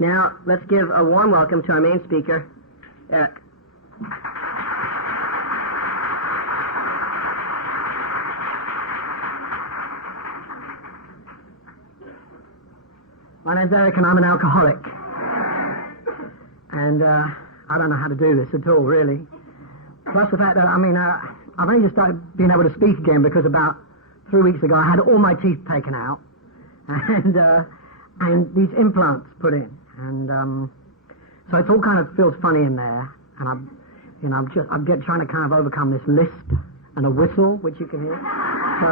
Now, let's give a warm welcome to our main speaker, Eric. My name's Eric and I'm an alcoholic. And I don't know how to do this at all, really. Plus the fact that, I've only just started being able to speak again because about 3 weeks ago I had all my teeth taken out and these implants put in. And so it all kind of feels funny in there. And I'm trying to kind of overcome this lisp and a whistle, which you can hear. So,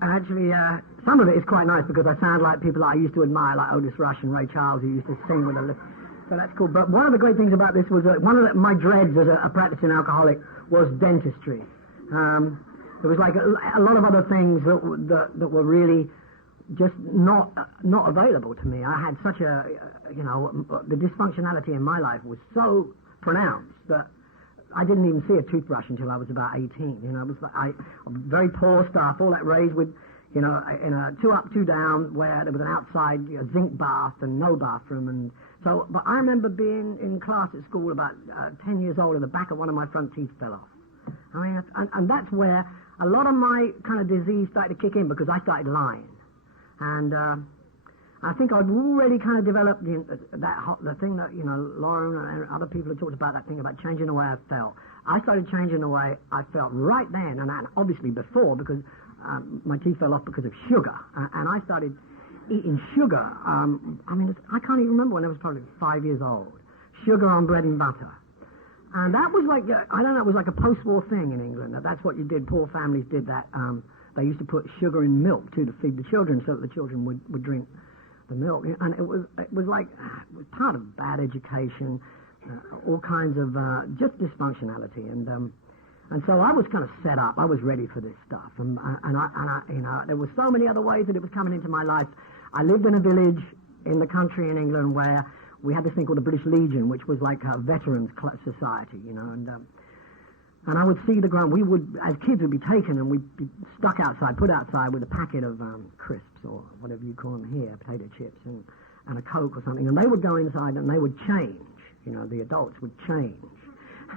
actually, some of it is quite nice because I sound like people that I used to admire, like Otis Rush and Ray Charles, who used to sing with a lisp. So that's cool. But one of the great things about this was that one of my dreads as a practicing alcoholic was dentistry. There was like a lot of other things that were really just not available to me. I had such the dysfunctionality in my life was so pronounced that I didn't even see a toothbrush until I was about 18. It was like very poor stuff, all that raised with, in a 2 up, 2 down, where there was an outside zinc bath and no bathroom. And so, but I remember being in class at school about 10 years old, and the back of one of my front teeth fell off. And that's where a lot of my kind of disease started to kick in because I started lying. And I think I'd already kind of developed the thing that, Lauren and other people have talked about, that thing about changing the way I felt. I started changing the way I felt right then, and obviously before, because my teeth fell off because of sugar. And I started eating sugar. I can't even remember when I was probably 5 years old. Sugar on bread and butter. And that was like, it was like a post-war thing in England. That's what you did. Poor families did that. They used to put sugar in milk, too, to feed the children so that the children would drink the milk. And it was part of bad education, all kinds of just dysfunctionality. And so I was kind of set up. I was ready for this stuff. And there were so many other ways that it was coming into my life. I lived in a village in the country in England where we had this thing called the British Legion, which was like a veterans society, and I would see the ground. We would, as kids, would be taken and we'd be stuck outside, put outside with a packet of crisps or whatever you call them here, potato chips and a Coke or something. And they would go inside and they would change. The adults would change.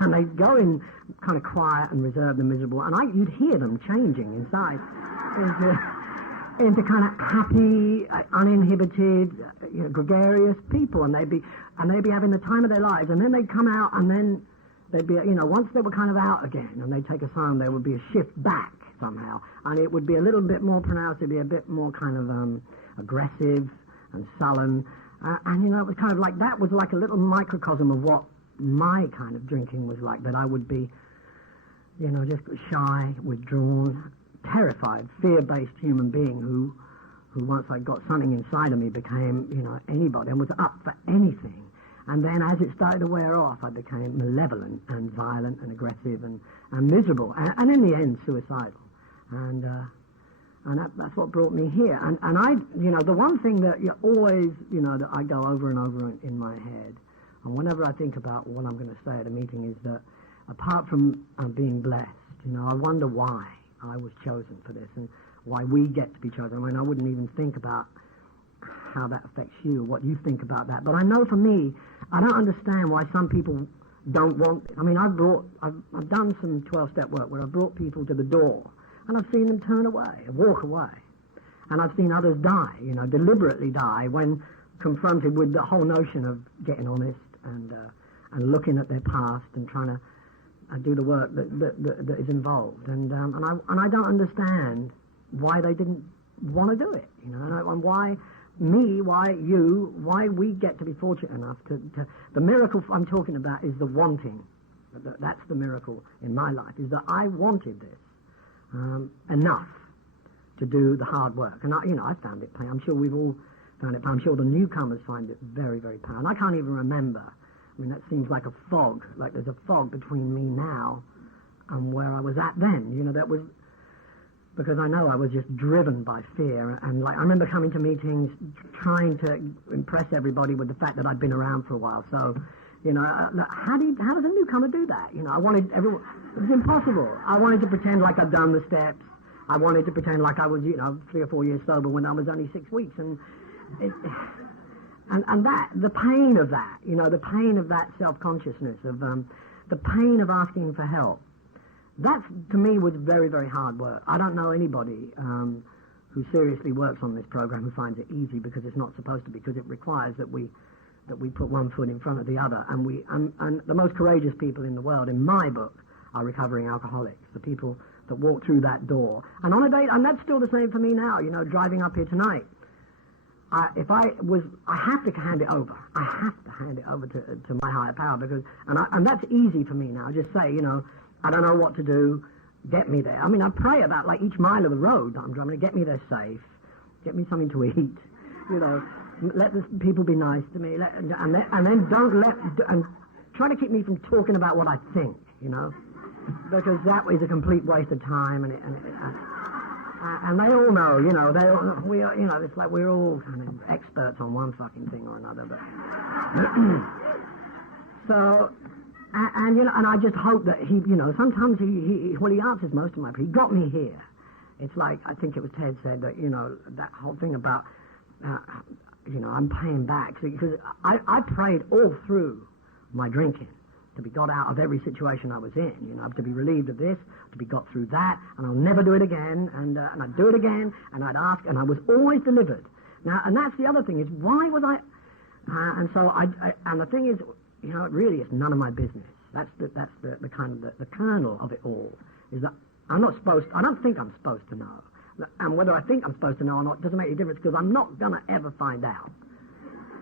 And they'd go in kind of quiet and reserved and miserable. And you'd hear them changing inside into kind of happy, uninhibited, gregarious people. And they'd be having the time of their lives. And then they'd come out and then they'd be, once they were kind of out again and they'd take us home, there would be a shift back somehow. And it would be a little bit more pronounced. It'd be a bit more kind of aggressive and sullen. And, it was kind of like, that was like a little microcosm of what my kind of drinking was like, that I would be, just shy, withdrawn, terrified, fear-based human being who once I got something inside of me became, anybody and was up for anything. And then as it started to wear off, I became malevolent and violent and aggressive and miserable, and in the end, suicidal. And that's what brought me here. And I, the one thing that you always, that I go over and over in my head, and whenever I think about what I'm going to say at a meeting, is that apart from being blessed, I wonder why I was chosen for this and why we get to be chosen. I wouldn't even think about how that affects you, what you think about that. But I know for me, I don't understand why some people don't want it. I've done some 12-step work where I've brought people to the door and I've seen them turn away, walk away. And I've seen others die, deliberately die when confronted with the whole notion of getting honest and looking at their past and trying to do the work that is involved. And I don't understand why they didn't want to do it, and why me, why you, why we get to be fortunate enough to the miracle I'm talking about is the wanting. That's the miracle in my life, is that I wanted this enough to do the hard work. And I found it pain. I'm sure we've all found it pain. I'm sure the newcomers find it very, very pain. And I can't even remember. That seems like a fog, like there's a fog between me now and where I was at then. That was because I know I was just driven by fear. And I remember coming to meetings trying to impress everybody with the fact that I'd been around for a while. So, how does a newcomer do that? I wanted everyone. It was impossible. I wanted to pretend like I'd done the steps. I wanted to pretend like I was, 3 or 4 years sober when I was only 6 weeks. And and that, the pain of that, the pain of that self-consciousness, of the pain of asking for help, that, to me, was very, very hard work. I don't know anybody who seriously works on this program who finds it easy, because it's not supposed to be, because it requires that we put one foot in front of the other. And the most courageous people in the world, in my book, are recovering alcoholics, the people that walk through that door. And on a day, and that's still the same for me now, driving up here tonight. I have to hand it over. I have to hand it over to my higher power, because, and that's easy for me now. I just say, I don't know what to do, get me there. I mean, I pray about, like, each mile of the road I'm driving, get me there safe, get me something to eat, let the people be nice to me, and then and try to keep me from talking about what I think, because that is a complete waste of time, and they all know, it's like we're all kind of experts on one fucking thing or another, but so. And I just hope that he, sometimes he answers most of my prayers. He got me here. It's like, I think it was Ted said that, that whole thing about, I'm paying back. Because I prayed all through my drinking to be got out of every situation I was in, to be relieved of this, to be got through that, and I'll never do it again, and I'd do it again, and I'd ask, and I was always delivered. Now, and that's the other thing, is why was I, and so and the thing is, it really is none of my business. That's the kind of the kernel of it all, is that I don't think I'm supposed to know. And whether I think I'm supposed to know or not doesn't make any difference, because I'm not going to ever find out.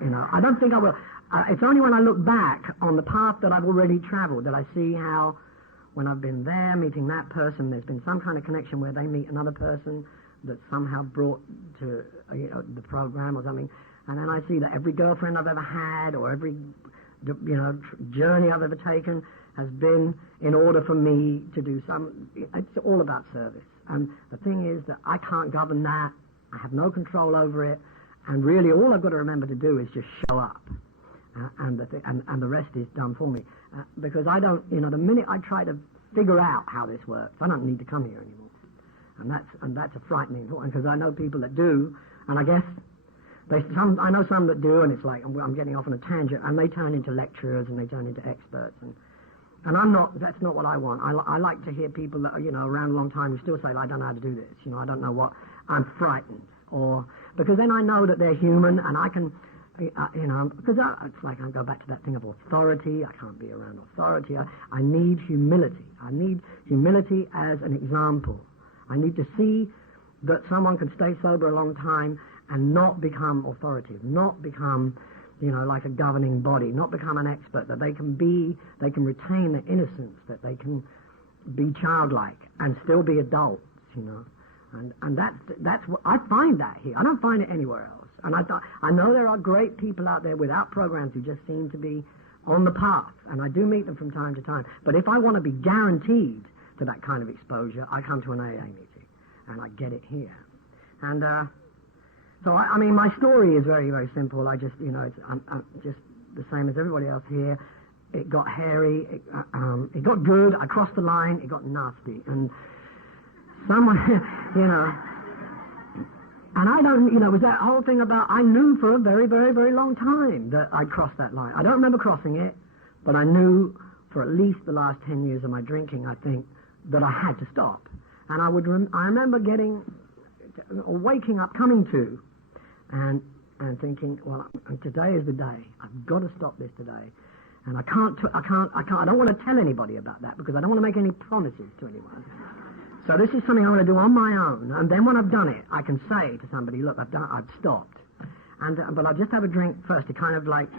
I don't think I will. It's only when I look back on the path that I've already traveled that I see how, when I've been there meeting that person, there's been some kind of connection where they meet another person that's somehow brought to the program or something. And then I see that every girlfriend I've ever had, or every journey I've ever taken, has been in order for me to do it's all about service. And the thing is that I can't govern that. I have no control over it. And really all I've got to remember to do is just show up. And the rest is done for me. Because I don't, the minute I try to figure out how this works, I don't need to come here anymore. And that's a frightening thought, because I know people that do, and I guess I know some that do, and it's like I'm getting off on a tangent, and they turn into lecturers and they turn into experts, and I'm not. That's not what I want. I like to hear people that are around a long time who still say, I don't know how to do this. I don't know what. I'm frightened, because then I know that they're human, and I can, because it's like I go back to that thing of authority. I can't be around authority. I need humility. I need humility as an example. I need to see that someone can stay sober a long time and not become authoritative, not become, like a governing body, not become an expert, that they can retain their innocence, that they can be childlike and still be adults, and that's what, I find that here. I don't find it anywhere else. And I know there are great people out there without programs who just seem to be on the path, and I do meet them from time to time. But if I want to be guaranteed to that kind of exposure, I come to an AA meeting, and I get it here. And, so, I mean, my story is very, very simple. I'm just the same as everybody else here. It got hairy. It got good. I crossed the line. It got nasty. And someone, and I don't, it was that whole thing about, I knew for a very, very, very long time that I'd crossed that line. I don't remember crossing it, but I knew for at least the last 10 years of my drinking, I think, that I had to stop. And I remember waking up, coming to, and thinking, well, today is the day. I've got to stop this today, and I don't want to tell anybody about that, because I don't want to make any promises to anyone. So this is something I want to do on my own, and then when I've done it, I can say to somebody, look, I've stopped, but I'll just have a drink first to kind of like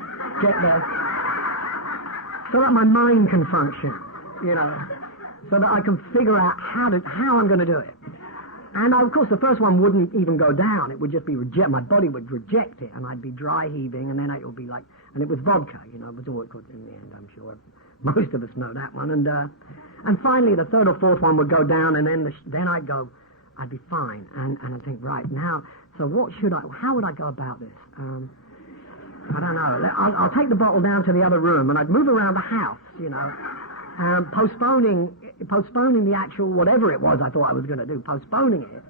get there, so that my mind can function, so that I can figure out how I'm going to do it. And of course, the first one wouldn't even go down. It would just be my body would reject it, and I'd be dry heaving, and then it would be like, and it was vodka, it was all it could in the end, I'm sure. Most of us know that one. And finally, the third or fourth one would go down, and then I'd be fine. And I'd think, right, now, so how would I go about this? I don't know. I'll take the bottle down to the other room, and I'd move around the house, postponing the actual whatever it was I thought I was going to do, postponing it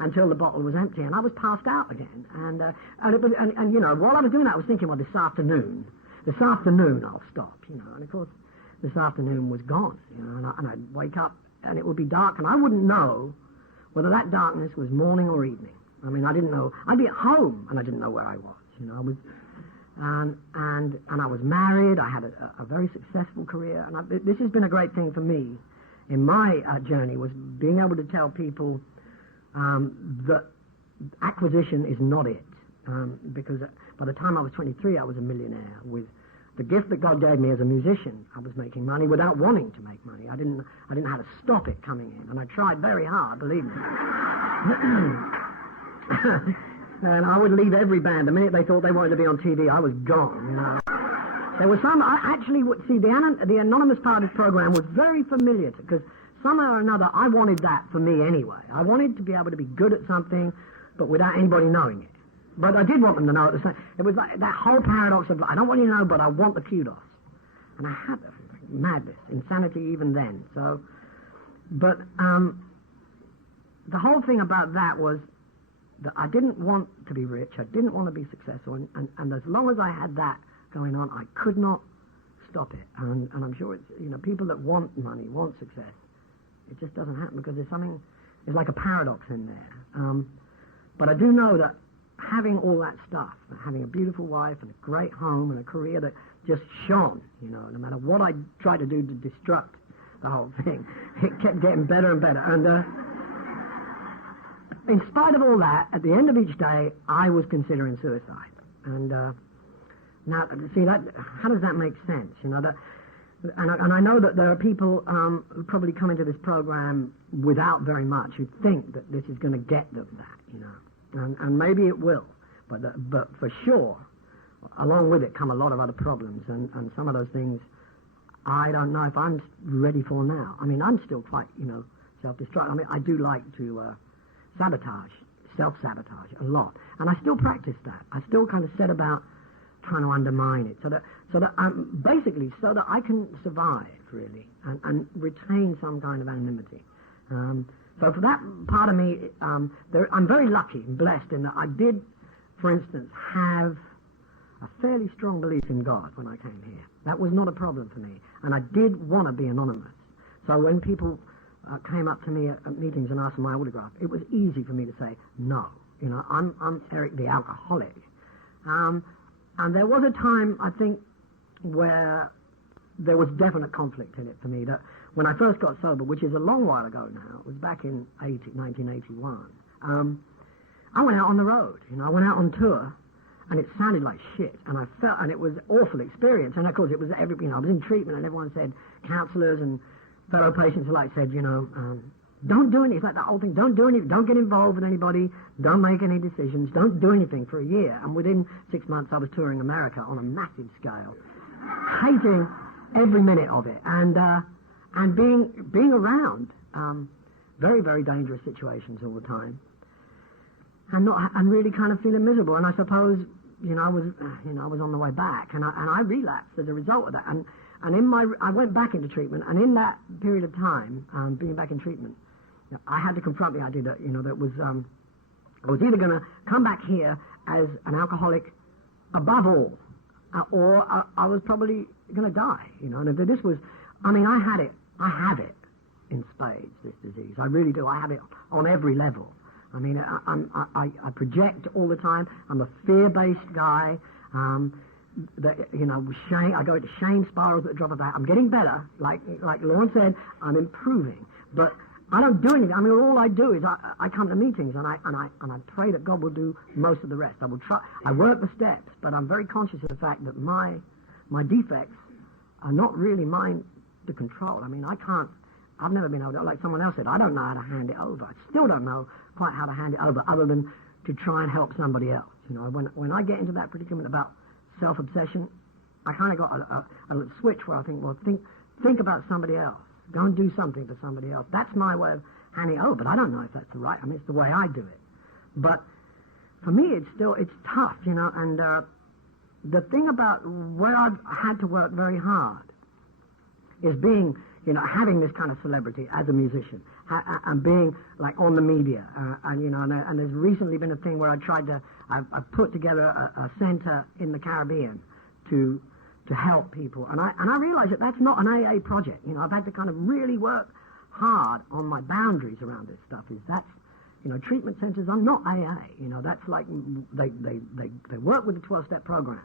until the bottle was empty, and I was passed out again. And you know, while I was doing that, I was thinking, well, this afternoon I'll stop, you know. And of course, this afternoon was gone, you know, and I'd wake up and it would be dark, and I wouldn't know whether that darkness was morning or evening. I mean, I didn't know. I'd be at home, and I didn't know where I was, you know. I was, and I was married. I had a very successful career, and this has been a great thing for me in my journey, was being able to tell people that acquisition is not it. Because by the time I was 23, I was a millionaire. With the gift that God gave me as a musician, I was making money without wanting to make money. I didn't know how to stop it coming in, and I tried very hard, believe me. And I would leave every band. The minute they thought they wanted to be on TV, I was gone, you know. There was some, I actually, see, the Anonymous Parties program was very familiar, because somehow or another, I wanted that for me anyway. I wanted to be able to be good at something, but without anybody knowing it. But I did want them to know at the same. It was like that whole paradox of, I don't want you to know, but I want the kudos. And I had madness, insanity even then. So, but the whole thing about that was that I didn't want to be rich. I didn't want to be successful. And as long as I had that going on, I could not stop it. And I'm sure it's, you know, people that want money, want success, it just doesn't happen, because there's like a paradox in there. But I do know that having all that stuff, having a beautiful wife and a great home and a career that just shone, you know, no matter what I tried to do to destruct the whole thing, it kept getting better and better. And in spite of all that, at the end of each day, I was considering suicide. And now, see, that, how does that make sense? You know, and I know that there are people who probably come into this program without very much, who think that this is going to get them that, you know. And maybe it will, but for sure, along with it come a lot of other problems, and some of those things I don't know if I'm ready for now. I mean, I'm still quite, you know, self-destructive. I mean, I do like to self-sabotage a lot, and I still practice that. I still kind of set about trying to undermine it, so that basically so that I can survive really and retain some kind of anonymity. So for that part of me, I'm very lucky and blessed in that I did, for instance, have a fairly strong belief in God when I came here. That was not a problem for me, and I did want to be anonymous. So when people came up to me at meetings and asked for my autograph, it was easy for me to say no. You know, I'm Eric the alcoholic. And there was a time, I think, where there was definite conflict in it for me. That when I first got sober, which is a long while ago now, it was back in 1981, I went out on the road. You know, I went out on tour, and it sounded like shit, and I felt, and it was an awful experience. And of course, it was I was in treatment, and everyone said, counsellors and fellow patients alike said, you know, don't do anything. It's like that whole thing. Don't do anything. Don't get involved with anybody. Don't make any decisions. Don't do anything for a year. And within 6 months, I was touring America on a massive scale, hating every minute of it, and being around very, very dangerous situations all the time, and really kind of feeling miserable. And I suppose, you know, I was on the way back, and I relapsed as a result of that. And I went back into treatment, and in that period of time, being back in treatment, I had to confront the idea that, you know, that was I was either going to come back here as an alcoholic above all, or I was probably going to die, you know. And if this was, I mean, I have it in spades, this disease. I really do. I have it on every level. I mean, I project all the time. I'm a fear-based guy. You know, shame. I go into shame spirals at the drop of a hat. I'm getting better, like Lauren said. I'm improving, but I don't do anything. I mean, all I do is I come to meetings and I pray that God will do most of the rest. I will try. I work the steps, but I'm very conscious of the fact that my defects are not really mine to control. I mean, I've never been able to, like someone else said, I don't know how to hand it over. I still don't know quite how to hand it over, other than to try and help somebody else. You know, when I get into that predicament about self-obsession, I kind of got a little switch where I think, well, think about somebody else. Go and do something for somebody else. That's my way of handing it over, but I don't know if that's the right. I mean, it's the way I do it. But for me, it's tough, you know. And the thing about where I've had to work very hard is being having this kind of celebrity as a musician and being like on the media, and there's recently been a thing where I've put together a center in the Caribbean to help people, and I realize that that's not an AA project. I've had to kind of really work hard on my boundaries around this stuff. Treatment centers are not AA. That's like they work with the 12-step program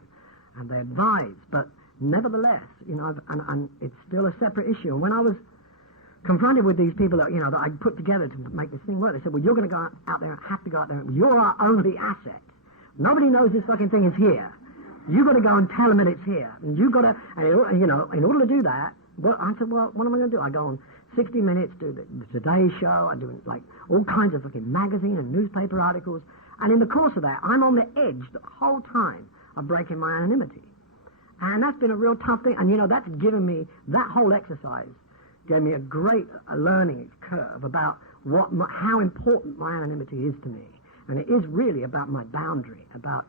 and they advise, but nevertheless, and it's still a separate issue. And when I was confronted with these people that I put together to make this thing work, they said, "Well, you're going to go out there, have to go out there. You're our only asset. Nobody knows this fucking thing is here. You got to go and tell them that it's here. And you got to, in order to do that." Well, I said, "Well, what am I going to do? I go on 60 Minutes, do the Today Show, I do like all kinds of fucking magazine and newspaper articles, and in the course of that, I'm on the edge the whole time of breaking my anonymity." And that's been a real tough thing. And, that's given me, that whole exercise gave me a great learning curve about how important my anonymity is to me. And it is really about my boundary, about,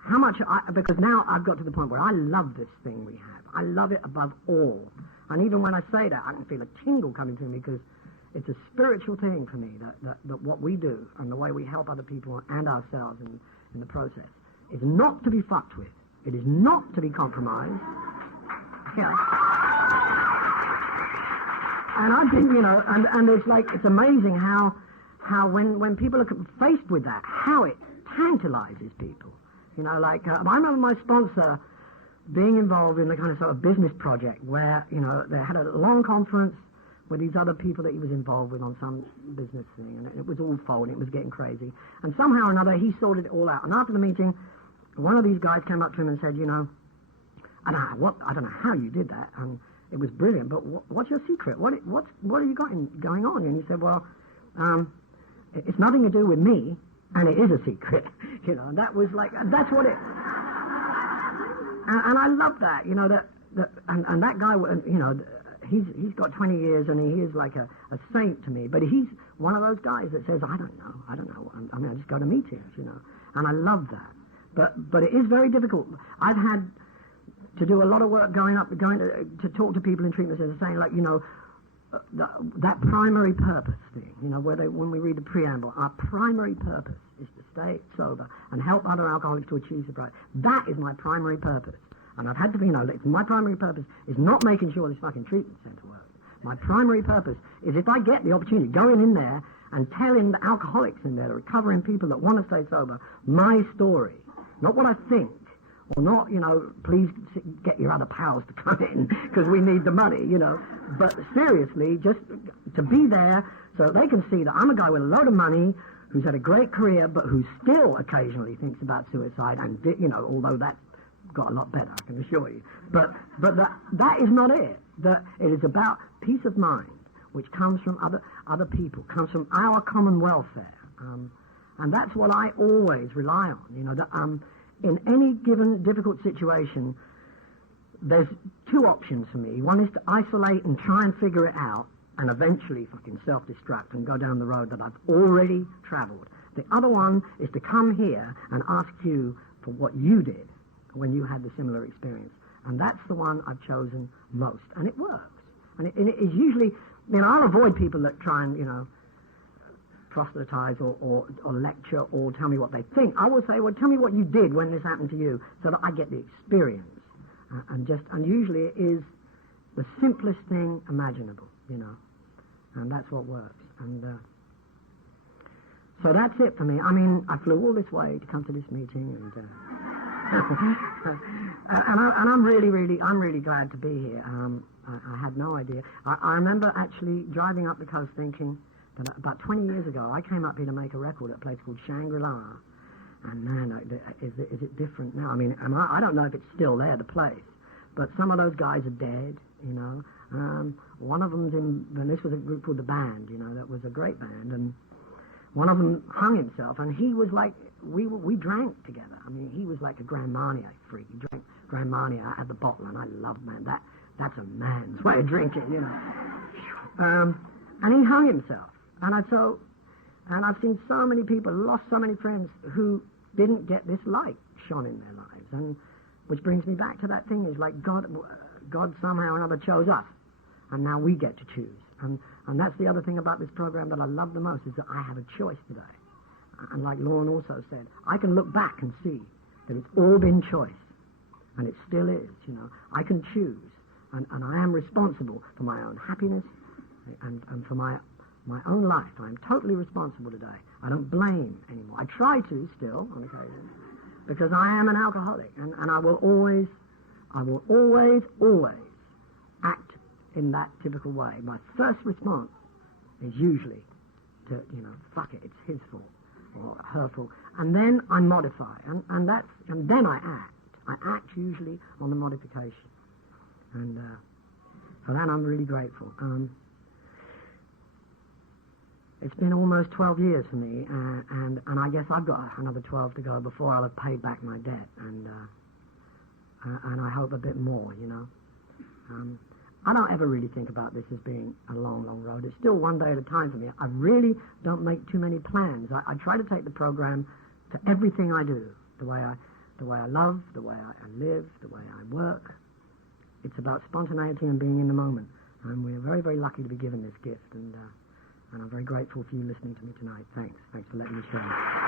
how much because now I've got to the point where I love this thing we have. I love it above all. And even when I say that, I can feel a tingle coming to me because it's a spiritual thing for me that what we do and the way we help other people and ourselves in the process is not to be fucked with. It is not to be compromised. Yeah. And I think, and it's like, it's amazing how when people are faced with that, how it tantalizes people. I remember my sponsor being involved in the kind of sort of business project where, they had a long conference with these other people that he was involved with on some business thing, and it was all folding, it was getting crazy. And somehow or another, he sorted it all out. And after the meeting, one of these guys came up to him and said, I don't know how you did that, and it was brilliant, but what's your secret? What have you got going on? And he said, well, it's nothing to do with me, and it is a secret. And that was like, that's what it... And I love that, and that guy, he's got 20 years, and he is like a saint to me, but he's one of those guys that says, I don't know. I just go to meetings, and I love that. But it is very difficult. I've had to do a lot of work going to talk to people in treatment centers, saying that primary purpose thing, when we read the preamble, our primary purpose is to stay sober and help other alcoholics to achieve sobriety. That is my primary purpose. And I've had to my primary purpose is not making sure this fucking treatment center works. My primary purpose is, if I get the opportunity, going in there and telling the alcoholics in there, the recovering people that want to stay sober, my story. Not what I think, or not, please get your other pals to come in because we need the money, But seriously, just to be there so they can see that I'm a guy with a load of money who's had a great career but who still occasionally thinks about suicide, and, although that's got a lot better, I can assure you. But that is not it. That it is about peace of mind, which comes from other people, comes from our common welfare. And that's what I always rely on, that in any given difficult situation, there's two options for me. One is to isolate and try and figure it out and eventually fucking self-destruct and go down the road that I've already travelled. The other one is to come here and ask you for what you did when you had the similar experience. And that's the one I've chosen most. And it works. And it is usually, I'll avoid people that try and, proselytize or lecture or tell me what they think. I will say, well, tell me what you did when this happened to you so that I get the experience. And usually it is the simplest thing imaginable, and that's what works. And so that's it for me. I flew all this way to come to this meeting, and I'm really glad to be here. I had no idea. I remember actually driving up the coast thinking, about 20 years ago, I came up here to make a record at a place called Shangri-La, and man, is it different now? I don't know if it's still there, the place, but some of those guys are dead, one of them's and this was a group called The Band, that was a great band, and one of them hung himself, and he was like, we drank together. He was like a Grand Marnier freak. He drank Grand Marnier out of the bottle, and I loved, man, that's a man's way of drinking, and he hung himself. And I've seen so many people, lost so many friends who didn't get this light shone in their lives. And which brings me back to that thing, is like God somehow or another chose us. and now we get to choose. And that's the other thing about this program that I love the most, is that I have a choice today. And like Lorne also said, I can look back and see that it's all been choice, and it still is, you know. I can choose, and I am responsible for my own happiness and for my own life. I am totally responsible today. I don't blame anymore. I try to still on occasion, because I am an alcoholic, and I will always act in that typical way. My first response is usually to, you know, fuck it, it's his fault or her fault, and then I modify, and then I act. I act usually on the modification, and for that I'm really grateful. It's been almost 12 years for me, and I guess I've got another 12 to go before I'll have paid back my debt, and I hope a bit more, you know. I don't ever really think about this as being a long, long road. It's still one day at a time for me. I really don't make too many plans. I try to take the program to everything I do, the way I love, the way I live, the way I work. It's about spontaneity and being in the moment. And we're very, very lucky to be given this gift. And I'm very grateful for you listening to me tonight. Thanks. Thanks for letting me share.